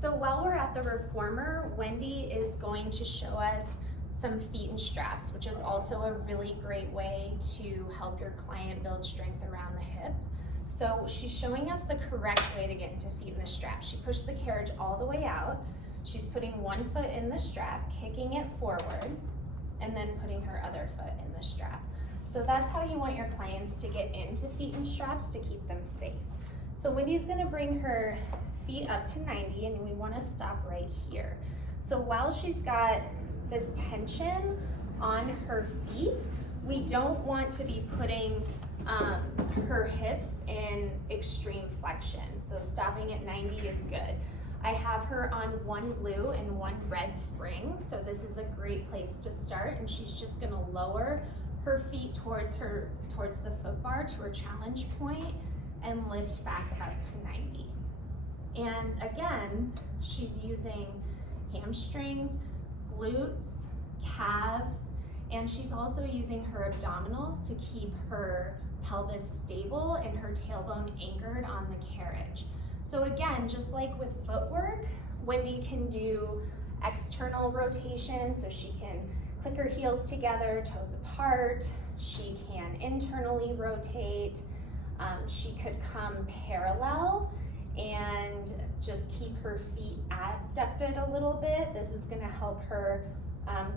So while we're at the reformer, Wendy is going to show us some feet and straps, which is also a really great way to help your client build strength around the hip. So she's showing us the correct way to get into feet in the strap. She pushed the carriage all the way out. She's putting one foot in the strap, kicking it forward, and then putting her other foot in the strap. So that's how you want your clients to get into feet and straps to keep them safe. So Wendy's gonna bring her feet up to 90, and we wanna stop right here. So while she's got this tension on her feet, we don't want to be putting her hips in extreme flexion. So stopping at 90 is good. I have her on one blue and one red spring, so this is a great place to start, and she's just gonna lower her feet towards the foot bar to her challenge point and lift back up to 90. And again, she's using hamstrings, glutes, calves, and she's also using her abdominals to keep her pelvis stable and her tailbone anchored on the carriage. So again, just like with footwork, Wendy can do external rotation, so she can click her heels together, toes apart. She can internally rotate. She could come parallel and just keep her feet abducted a little bit. This is gonna help her,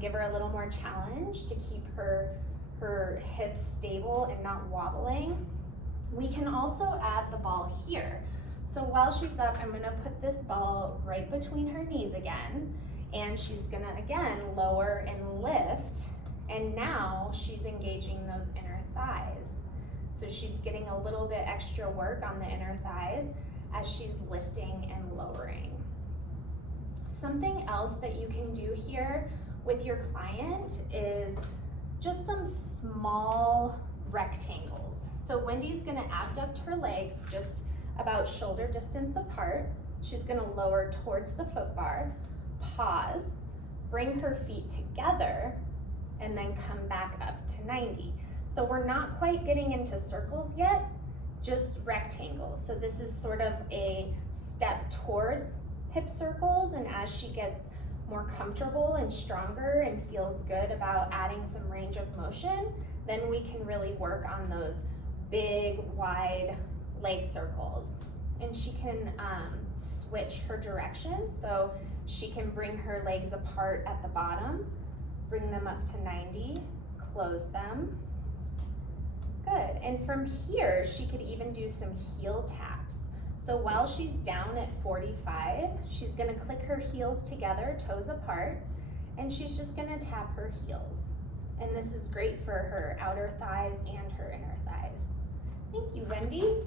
give her a little more challenge to keep her hips stable and not wobbling. We can also add the ball here. So while she's up, I'm gonna put this ball right between her knees again, and she's gonna, again, lower and lift, and now she's engaging those inner thighs. So she's getting a little bit extra work on the inner thighs as she's lifting and lowering. Something else that you can do here with your client is just some small rectangles. So Wendy's gonna abduct her legs just about shoulder distance apart. She's gonna lower towards the foot bar, pause, bring her feet together, and then come back up to 90. So we're not quite getting into circles yet, just rectangles. So this is sort of a step towards hip circles, and as she gets more comfortable and stronger and feels good about adding some range of motion, then we can really work on those big, wide leg circles. And she can switch her direction, so she can bring her legs apart at the bottom, bring them up to 90, close them. Good, and from here, she could even do some heel taps. So while she's down at 45, she's gonna click her heels together, toes apart, and she's just gonna tap her heels. And this is great for her outer thighs and her inner thighs. Thank you, Wendy.